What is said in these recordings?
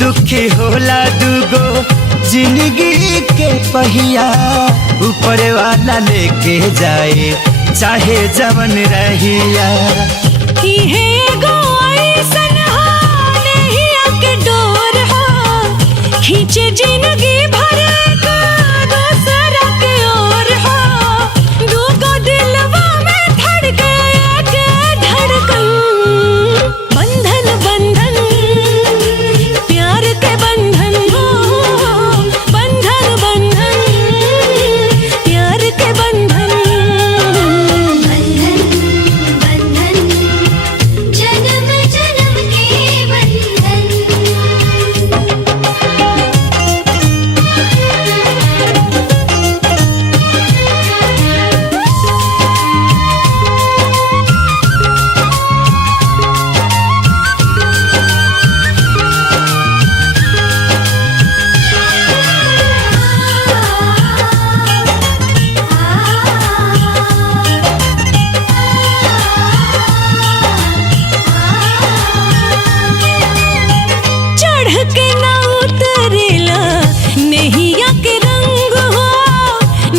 दुखी होला दुगो जिंदगी के पहिया, ऊपर वाला लेके जाए चाहे जवन रहिया। इहे गो ऐसन नहिया के डोर हो, खींचे जिंदगी भर का दूसरा के ओर हो। दूगो दिलवा में धड़के के धड़कन, बंधन बंधन प्यार के बंधन हो, बंधन बंधन प्यार के बंधन। बंधन बंधन जन्म जन्म के बंधन। चढ़ के ना उतरेला नैया के रंग हो,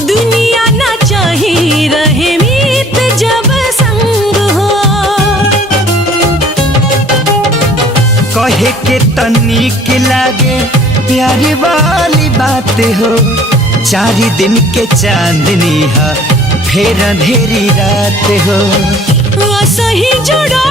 दुनिया ना चाही रहे मीत जब संग हो। कहे के तनिक लागे प्यारी वाली बात हो, 4 दिन के चांदनी है फिर अंधेरी रात हो। सही जुड़ा